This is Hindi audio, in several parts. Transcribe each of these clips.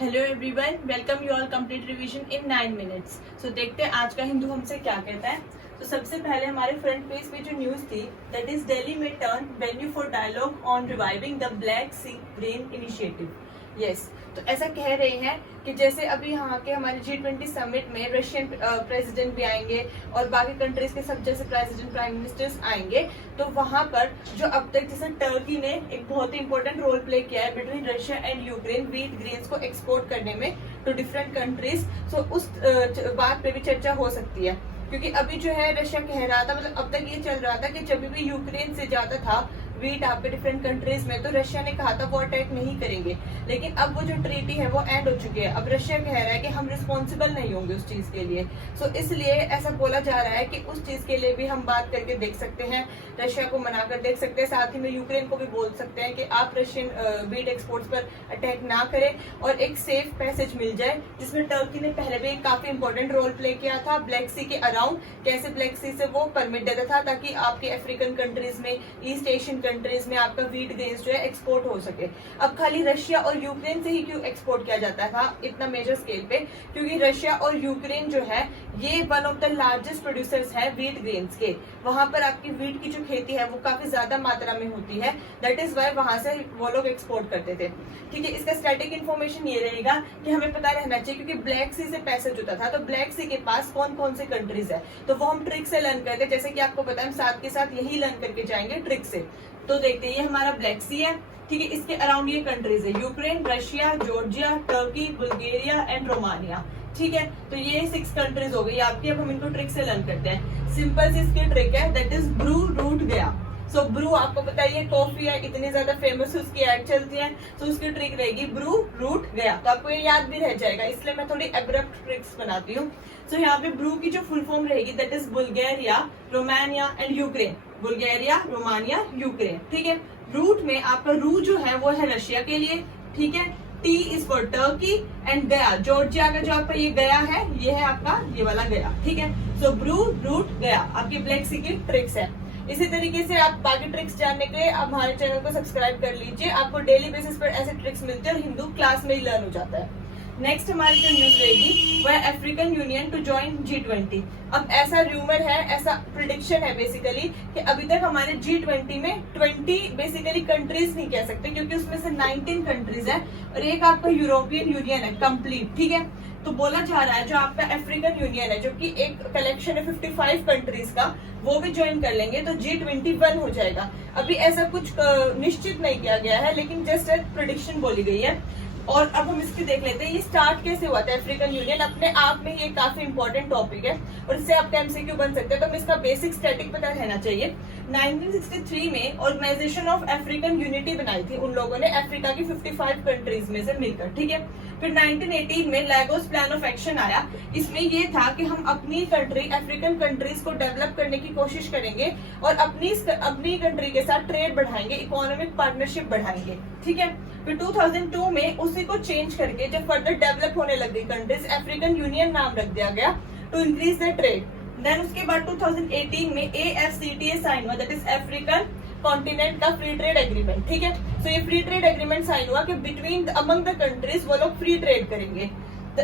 Hello everyone, welcome you all complete revision in 9 minutes. So देखते हैं आज का हिंदू हमसे क्या कहता है। तो सबसे पहले हमारे फ्रंट पेज पे जो न्यूज थी, दैट इज दिल्ली में turn venue for dialogue on reviving the Black Sea green initiative. Yes, तो ऐसा कह रहे हैं कि जैसे अभी यहाँ के हमारे G20 समिट में रशियन प्रेसिडेंट भी आएंगे और बाकी कंट्रीज के सब जैसे प्रेसिडेंट प्राइम मिनिस्टर्स आएंगे, तो वहां पर जो अब तक जैसे टर्की ने एक बहुत ही इंपॉर्टेंट रोल प्ले किया है between Russia and Ukraine wheat grains को एक्सपोर्ट करने में टू डिफरेंट कंट्रीज, सो उस बात पे भी चर्चा हो सकती है। क्योंकि अभी जो है रशिया कह रहा था, मतलब अब तक ये चल रहा था कि जब भी यूक्रेन से जाता था वीट आपके डिफरेंट कंट्रीज में, तो रशिया ने कहा था वो अटैक नहीं करेंगे। लेकिन अब वो जो ट्रीटी है वो एंड हो चुकी है। अब रशिया कह रहा है कि हम रिस्पॉन्सिबल नहीं होंगे उस चीज के लिए। सो इसलिए ऐसा बोला जा रहा है कि उस चीज के लिए भी हम बात करके देख सकते हैं, रशिया को मनाकर देख सकते हैं। साथ ही में यूक्रेन को भी बोल सकते हैं कि आप रशियन वीट एक्सपोर्ट्स पर अटैक ना करें और एक सेफ पैसेज मिल जाए, जिसमें टर्की ने पहले भी काफी इंपॉर्टेंट रोल प्ले किया था ब्लैक सी के अराउंड। कैसे ब्लैक सी से वो परमिट देता था ताकि आपके अफ्रीकन कंट्रीज में, ईस्ट एशियन कंट्रीज में आपका व्हीट ग्रेन्स जो है एक्सपोर्ट हो सके। अब खाली रशिया और यूक्रेन से ही क्यों एक्सपोर्ट किया जाता था इतना मेजर स्केल पे? क्योंकि रशिया और यूक्रेन जो है ये one of the largest producers है व्हीट ग्रेन्स के। वहां पर आपकी व्हीट की जो खेती है वो काफी ज्यादा मात्रा में होती है, दैट इज वाई वहां से वो लोग एक्सपोर्ट करते थे। ठीक है, इसका स्टैटिक इन्फॉर्मेशन ये रहेगा कि हमें पता रहना चाहिए, क्योंकि ब्लैक सी से पैसेज होता था, तो ब्लैक सी के पास कौन कौन से कंट्रीज है, तो वो हम ट्रिक से लर्न करते हैं। जैसे कि आपको पता है, हम साथ के साथ यही लर्न करके जाएंगे ट्रिक से। तो देखते हैं, ये हमारा ब्लैक सी है, ठीक है। इसके अराउंड ये कंट्रीज है, Ukraine, Russia, Georgia, Turkey, Bulgaria and Romania. ठीक है, तो ये 6 कंट्रीज हो गई आपकी। अब हम इनको ट्रिक से लर्न करते हैं। सिंपल सी इसकी ट्रिक है, दैट इज ब्रू रूट गया। सो ब्रू आपको पता है ये कॉफी है, इतनी ज्यादा फेमस है, उसकी एड चलती है, तो उसकी ट्रिक रहेगी ब्रू रूट गया। तो आपको ये याद भी रह जाएगा, इसलिए मैं थोड़ी एब्रप्ट ट्रिक्स बनाती हूँ। सो यहाँ पे ब्रू की जो फुल फॉर्म रहेगी, that is Bulgaria, Romania and Ukraine. Bulgaria, Romania, Ukraine. ठीक है, रूट में आपका रू जो है वो है रशिया के लिए। ठीक है, T is for Turkey and गया, जॉर्जिया का जो आपका ये गया है, ये है आपका ये वाला गया। ठीक है, सो ब्रू रूट गया आपकी ब्लैक सी की ट्रिक्स है। इसी तरीके से आप बाकी ट्रिक्स जानने के लिए आप हमारे चैनल को सब्सक्राइब कर लीजिए। आपको डेली बेसिस पर ऐसे ट्रिक्स मिलते हैं और हिंदू क्लास में ही लर्न हो जाता है। नेक्स्ट हमारी जो न्यूज रहेगी वह African union to join G20। अब ऐसा रूमर है, ऐसा प्रिडिक्शन है बेसिकली कि अभी तक हमारे G20 में 20 बेसिकली कंट्रीज नहीं कह सकते, क्योंकि उसमें से 19 कंट्रीज है और एक आपका यूरोपियन यूनियन है कंप्लीट। ठीक है, तो बोला जा रहा है जो आपका अफ्रीकन यूनियन है, जो कि एक कलेक्शन है 55 कंट्रीज का, वो भी ज्वाइन कर लेंगे तो G21 हो जाएगा। अभी ऐसा कुछ निश्चित नहीं किया गया है, लेकिन जस्ट एक प्रिडिक्शन बोली गई है। और अब हम इसकी देख लेते हैं ये स्टार्ट कैसे हुआ था। अफ्रीकन यूनियन अपने आप में ये काफी इंपॉर्टेंट टॉपिक है और इससे आपका एमसीक्यू बन सकते हैं, तो हमें इसका बेसिक स्टैटिक पता रहना चाहिए। 1963 में ऑर्गेनाइजेशन ऑफ अफ्रीकन यूनिटी बनाई थी उन लोगों ने अफ्रीका की 55 कंट्रीज में से मिलकर। ठीक है, फिर 1918 में लैगोस प्लान ऑफ एक्शन आया। इसमें ये था कि हम अपनी कंट्री अफ्रीकन कंट्रीज को डेवलप करने की कोशिश करेंगे और अपनी कंट्री के साथ ट्रेड बढ़ाएंगे, इकोनॉमिक पार्टनरशिप बढ़ाएंगे। ठीक है, फिर 2002 में उसी को चेंज करके जब फर्दर डेवलप होने लग गई कंट्रीज, अफ्रीकन यूनियन नाम रख दिया गया to increase the trade. Then उसके बाद 2018 में AFCTA साइन हुआ, दैट इज अफ्रीकन कॉन्टिनेंट का फ्री ट्रेड एग्रीमेंट। ठीक है, तो ये फ्री ट्रेड एग्रीमेंट साइन हुआ कि बिटवीन अमंग द कंट्रीज वो लोग फ्री ट्रेड करेंगे।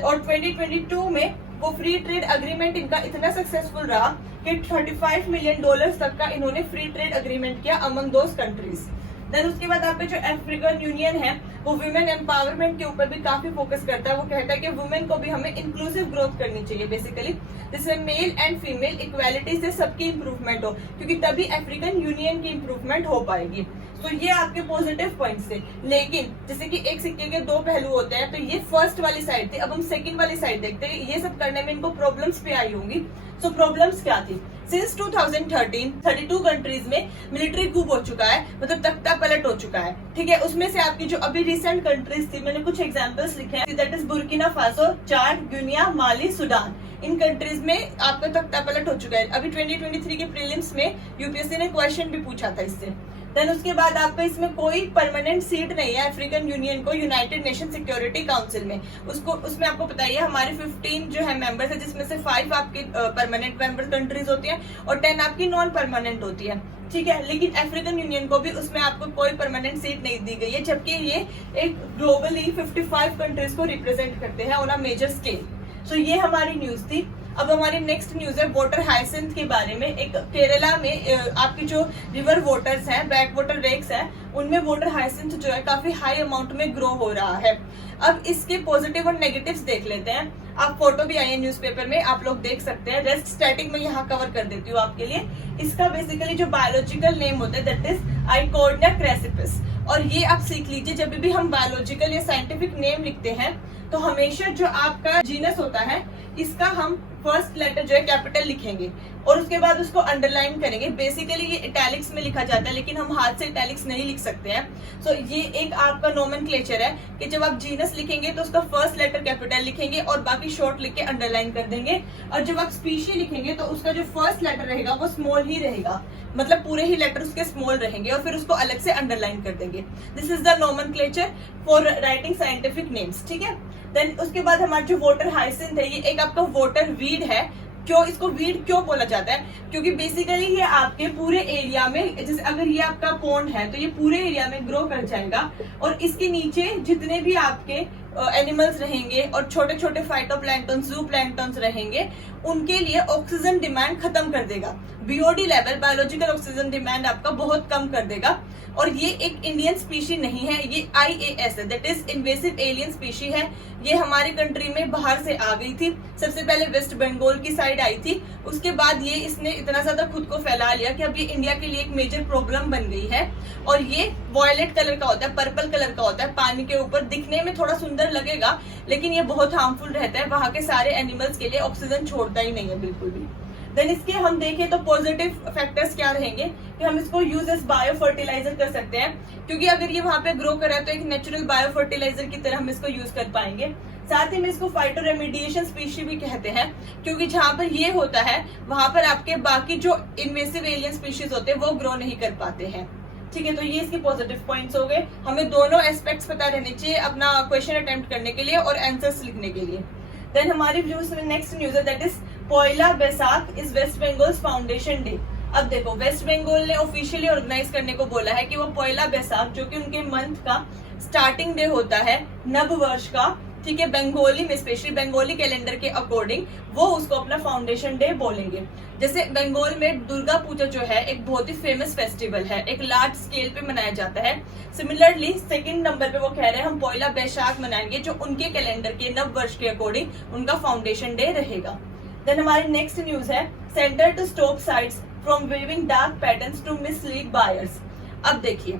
और 2022 में वो फ्री ट्रेड एग्रीमेंट इनका इतना सक्सेसफुल रहा कि $35 मिलियन तक का इन्होंने फ्री ट्रेड एग्रीमेंट किया अमंग दोस कंट्रीज। देन उसके बाद आपके जो अफ्रीकन यूनियन है वो वुमेन एम्पावरमेंट के ऊपर भी काफी फोकस करता है। वो कहता है कि वुमेन को भी हमें इंक्लूसिव ग्रोथ करनी चाहिए बेसिकली, जिसमें मेल एंड फीमेल इक्वालिटी से सबकी इंप्रूवमेंट हो, क्योंकि तभी अफ्रीकन यूनियन की इंप्रूवमेंट हो पाएगी। तो ये आपके पॉजिटिव पॉइंट्स थे। लेकिन जैसे कि एक सिक्के के 2 पहलू होते हैं, तो ये फर्स्ट वाली साइड थी। अब हम सेकंड वाली साइड देखते हैं। ये सब करने में इनको प्रॉब्लम्स भी आई होंगी। सो प्रॉब्लम्स क्या थी? सिंस 2013 32 कंट्रीज में मिलिट्री कूप हो चुका है, मतलब तख्ता पलट हो चुका है। ठीक है, उसमें से आपकी जो अभी रिसेंट कंट्रीज थी, मैंने कुछ एग्जांपल्स लिखे हैं, that is Burkina Faso, Chad, Guinea, Mali, Sudan. इन कंट्रीज में आपका तख्ता पलट हो चुका है। अभी 2023 के प्रीलिम्स में यूपीएससी ने क्वेश्चन भी पूछा था इससे। देन उसके बाद आपका इसमें कोई परमानेंट सीट नहीं है अफ्रीकन यूनियन को यूनाइटेड नेशन सिक्योरिटी काउंसिल में। उसमें आपको पता ही है हमारे 15 जो है मेंबर्स है, जिसमें से 5 आपके परमानेंट मेंबर कंट्रीज होती है और 10 आपकी नॉन परमानेंट होती है, ठीक है। लेकिन अफ्रीकन यूनियन को भी उसमें आपको कोई परमानेंट सीट नहीं दी गई है, जबकि ये एक ग्लोबली 55 कंट्रीज को रिप्रेजेंट करते हैं ऑन अ मेजर स्केल। सो ये हमारी न्यूज थी। अब हमारी नेक्स्ट न्यूज है वाटर हाइसिंथ के बारे में। एक केरला में आपकी जो रिवर वाटर्स हैं, बैक वाटर लेक्स हैं, उनमें वाटर हाइसिंथ जो है काफी हाई अमाउंट में ग्रो हो रहा है। अब इसके पॉजिटिव और नेगेटिव्स देख लेते हैं। आप फोटो भी आई है न्यूज़पेपर में, आप लोग देख सकते हैं। रेस्ट स्टैटिक में यहाँ कवर कर देती हूँ आपके लिए। इसका बेसिकली जो बायोलॉजिकल नेम होता है दैट इज आइकोर्निया क्रेसिपिस। और ये आप सीख लीजिए, जब भी हम बायोलॉजिकल या साइंटिफिक नेम लिखते हैं तो हमेशा जो आपका जीनस होता है इसका हम फर्स्ट लेटर जो है कैपिटल लिखेंगे और उसके बाद उसको अंडरलाइन करेंगे। बेसिकली ये इटैलिक्स में लिखा जाता है, लेकिन हम हाथ से इटैलिक्स नहीं लिख सकते हैं। सो ये एक आपका नोमेनक्लेचर है कि जब आप जीनस लिखेंगे तो उसका फर्स्ट लेटर कैपिटल लिखेंगे और बाकी शॉर्ट लिख के अंडरलाइन कर देंगे। और जब आप स्पीशी लिखेंगे तो उसका जो फर्स्ट लेटर रहेगा वो स्मॉल ही रहेगा, मतलब पूरे ही लेटर उसके स्मॉल रहेंगे और फिर उसको अलग से अंडरलाइन कर देंगे। This is the nomenclature for writing scientific names, ठीक है। देन उसके बाद हमारा जो वाटर हाइसिंथ है, ये एक आपका वाटर वीड है। क्यों इसको वीड क्यों बोला जाता है? क्योंकि बेसिकली ये आपके पूरे एरिया में, जैसे अगर ये आपका पॉन्ड है तो ये पूरे एरिया में ग्रो कर जाएगा और इसके नीचे जितने भी आपके एनिमल्स रहेंगे और छोटे छोटे फाइटोप्लैंक्टन, ज़ूप्लैंक्टन्स रहेंगे, उनके लिए ऑक्सीजन डिमांड खत्म कर देगा। BOD level, biological oxygen demand आपका बहुत कम कर देगा। और ये एक इंडियन स्पीशी नहीं है, ये IAS है, that is invasive alien species है। ये हमारी कंट्री में बाहर से आ गई थी, सबसे पहले वेस्ट बंगाल की साइड आई थी, उसके बाद ये इसने इतना ज्यादा खुद को फैला लिया कि अब ये इंडिया के लिए एक मेजर प्रॉब्लम बन गई है। और ये वॉयलेट कलर का होता है, पर्पल कलर का होता है, पानी के ऊपर दिखने में थोड़ा सुंदर लगेगा लेकिन ये बहुत हार्मफुल रहता है। वहां के सारे एनिमल्स के लिए ऑक्सीजन छोड़ता ही नहीं है बिल्कुल भी। देन इसके हम देखें तो पॉजिटिव फैक्टर्स क्या रहेंगे कि हम इसको यूज एज बायो फर्टिलाइजर कर सकते हैं, क्योंकि अगर ये वहां पे ग्रो कर रहा है तो एक नेचुरल बायो फर्टिलाइजर की तरह हम इसको यूज कर पाएंगे। साथ ही में इसको फाइटो रेमिडिएशन स्पीशी भी कहते हैं, क्योंकि जहां पर ये होता है वहां पर आपके बाकी जो इन्वेसिव एलियन स्पीशीज होते हैं वो ग्रो नहीं कर पाते हैं, ठीक है। तो ये इसके पॉजिटिव पॉइंट्स हो गए। हमें दोनों एस्पेक्ट्स पता रहने चाहिए अपना क्वेश्चन अटेम्प्ट करने के लिए और आंसर्स लिखने के लिए। देन हमारी नेक्स्ट न्यूज है that is Poila Baisakh is West Bengal foundation day. अब देखो, वेस्ट बंगाल ने ऑफिशियली ऑर्गेनाइज करने को बोला है कि वो पोइला बैसाख, जो कि उनके मंथ का स्टार्टिंग डे होता है नव वर्ष का, ठीक है, बंगाली में, स्पेशली बंगाली कैलेंडर के अकॉर्डिंग वो उसको अपना फाउंडेशन डे बोलेंगे। जैसे बंगाल में दुर्गा पूजा जो है एक बहुत ही फेमस फेस्टिवल है, एक लार्ज स्केल पे मनाया जाता है। सिमिलरली सेकंड नंबर पे वो कह रहे हैं हम पोइला बैसाख मनाएंगे, जो उनके कैलेंडर के नव वर्ष के अकॉर्डिंग उनका फाउंडेशन डे रहेगा। देन हमारी नेक्स्ट न्यूज है centre to stop sites from weaving dark patterns to mislead buyers. अब देखिए,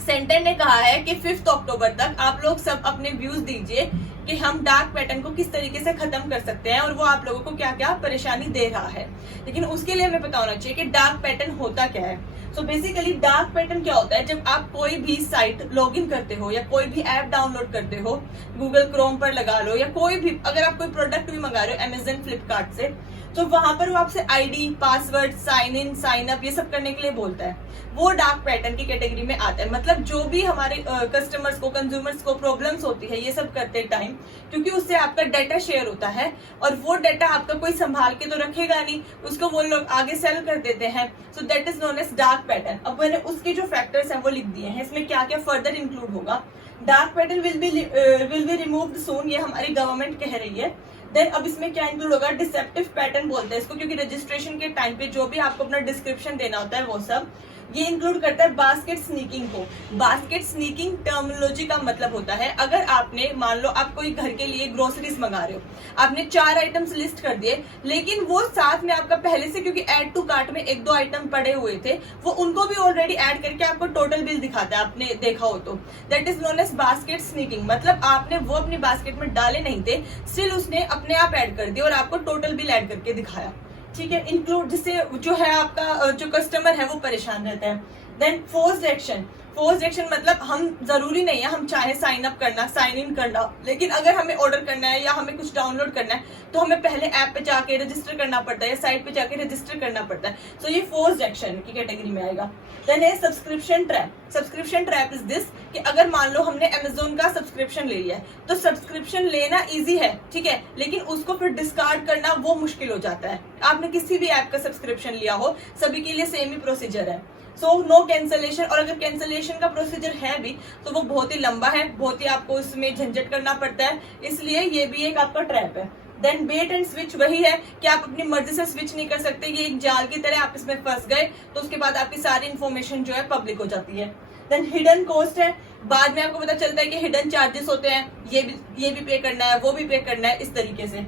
सेंटर ने कहा है कि 5 अक्टूबर तक आप लोग सब अपने व्यूज दीजिए कि हम डार्क पैटर्न को किस तरीके से खत्म कर सकते हैं और वो आप लोगों को क्या क्या परेशानी दे रहा है। लेकिन उसके लिए हमें पता होना चाहिए कि डार्क पैटर्न होता क्या है। सो बेसिकली डार्क पैटर्न क्या होता है? जब आप कोई भी साइट लॉगिन करते हो या कोई भी ऐप डाउनलोड करते हो, गूगल क्रोम पर लगा लो या कोई भी, अगर आप कोई प्रोडक्ट भी मंगा रहे हो अमेजन, फ्लिपकार्ट से, तो वहां पर वो आपसे ID, password, sign in, sign up ये सब करने के लिए बोलता है। वो डार्क पैटर्न की कैटेगरी में आता है। मतलब जो भी हमारे कस्टमर्स को, कंज्यूमर्स को प्रॉब्लम्स होती है ये सब करते टाइम, क्योंकि उससे आपका डाटा शेयर होता है और वो डाटा आपका कोई संभाल के तो रखेगा नहीं, उसको वो लोग आगे सेल कर देते हैं। So that is known as dark pattern. अब मैंने उसके जो फैक्टर्स हैं वो लिख दिए हैं, इसमें क्या क्या फर्दर इंक्लूड होगा। Dark pattern will be removed soon, ये हमारी गवर्नमेंट कह रही है। देन अब इसमें क्या इंक्लूड होगा? डिसेप्टिव पैटर्न बोलते हैं इसको, क्योंकि रजिस्ट्रेशन के टाइम पे जो भी आपको अपना डिस्क्रिप्शन देना होता है वो सब ये इंक्लूड करता है। बास्केट स्नीकिंग को, बास्केट स्नीकिंग टर्मिनोलॉजी का मतलब होता है, अगर आपने, मान लो आप कोई घर के लिए ग्रोसरीज मंगा रहे हो, आपने 4 आइटम्स लिस्ट कर दिए, लेकिन वो साथ में आपका पहले से, क्योंकि ऐड टू कार्ट में 1-2 आइटम पड़े हुए थे, वो उनको भी ऑलरेडी ऐड करके आपको टोटल बिल दिखाता है, आपने देखा हो तो। That is known as basket sneaking. मतलब आपने वो अपनी बास्केट में डाले नहीं थे, स्टिल उसने अपने आप ऐड कर दिया और आपको टोटल बिल ऐड करके दिखाया, ठीक है, इंक्लूड, जिससे जो है आपका जो कस्टमर है वो परेशान रहता है। Then forced action, forced action मतलब हम जरूरी नहीं है हम चाहे साइन अप करना, साइन इन करना, लेकिन अगर हमें ऑर्डर करना है या हमें कुछ डाउनलोड करना है तो हमें पहले ऐप पे जाके रजिस्टर करना पड़ता है या साइट पे जाके रजिस्टर करना पड़ता है। सो ये फोर्स्ड एक्शन की कैटेगरी में आएगा। देन है subscription trap. Subscription trap is this कि अगर मान लो हमने अमेजोन का सब्सक्रिप्शन ले लिया है तो सब्सक्रिप्शन लेना इजी है, ठीक है, लेकिन उसको फिर डिस्कार्ड करना वो मुश्किल हो जाता है। आपने किसी भी ऐप का सब्सक्रिप्शन लिया हो, सभी के लिए सेम ही प्रोसीजर है। सो नो कैंसलेशन, और अगर कैंसलेशन का प्रोसीजर है भी तो वो बहुत ही लंबा है, बहुत ही आपको उसमें झंझट करना पड़ता है, इसलिए ये भी एक आपका ट्रैप है। देन बेट एंड स्विच वही है कि आप अपनी मर्जी से स्विच नहीं कर सकते, ये एक जाल की तरह आप इसमें फंस गए तो उसके बाद आपकी सारी इन्फॉर्मेशन जो है पब्लिक हो जाती है। देन हिडन कॉस्ट है, बाद में आपको पता चलता है कि हिडन चार्जेस होते हैं, ये भी पे करना है, वो भी पे करना है, इस तरीके से।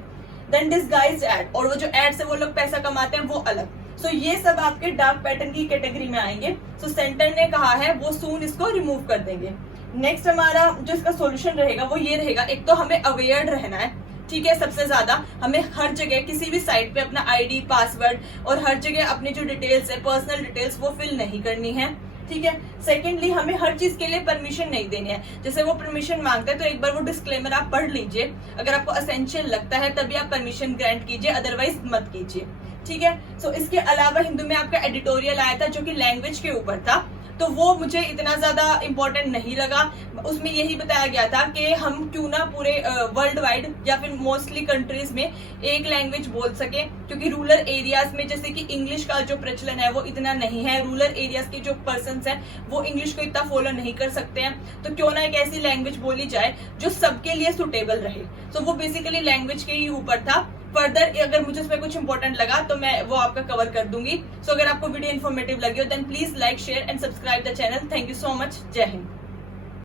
देन डिस्गाइज्ड एड, और वो जो एड से वो लोग पैसा कमाते हैं वो अलग। सो ये सब आपके डार्क पैटर्न की कैटेगरी में आएंगे। सो सेंटर ने कहा है वो सून इसको रिमूव कर देंगे। नेक्स्ट हमारा जो इसका सॉल्यूशन रहेगा वो ये रहेगा, एक तो हमें अवेयर रहना है, ठीक है, सबसे ज्यादा हमें हर जगह किसी भी साइट पे अपना आईडी, पासवर्ड और हर जगह अपनी जो डिटेल्स है, पर्सनल डिटेल्स, वो फिल नहीं करनी है, ठीक है। सेकेंडली हमें हर चीज के लिए परमिशन नहीं देनी है, जैसे वो परमिशन मांगता है तो एक बार वो डिस्क्लेमर आप पढ़ लीजिए, अगर आपको एसेंशियल लगता है तभी आप परमिशन ग्रांट कीजिए, अदरवाइज मत कीजिए, ठीक है। सो इसके अलावा हिंदू में आपका एडिटोरियल आया था जो कि लैंग्वेज के ऊपर था, तो वो मुझे इतना ज्यादा इम्पोर्टेंट नहीं लगा। उसमें यही बताया गया था कि हम क्यों ना पूरे वर्ल्ड वाइड या फिर मोस्टली कंट्रीज में एक लैंग्वेज बोल सके, क्योंकि रूरल एरियाज में जैसे कि इंग्लिश का जो प्रचलन है वो इतना नहीं है, रूरल एरियाज के जो पर्सन्स हैं वो इंग्लिश को इतना फॉलो नहीं कर सकते हैं, तो क्यों ना एक ऐसी लैंग्वेज बोली जाए जो सबके लिए सुटेबल रहे। सो वो बेसिकली लैंग्वेज के ही ऊपर था। फर्दर अगर मुझे उसमें कुछ इंपॉर्टेंट लगा तो मैं वो आपका कवर कर दूंगी। सो अगर आपको वीडियो इन्फॉर्मेटिव लगी हो then please like, share and subscribe the channel. Thank you so much. जय हिंद।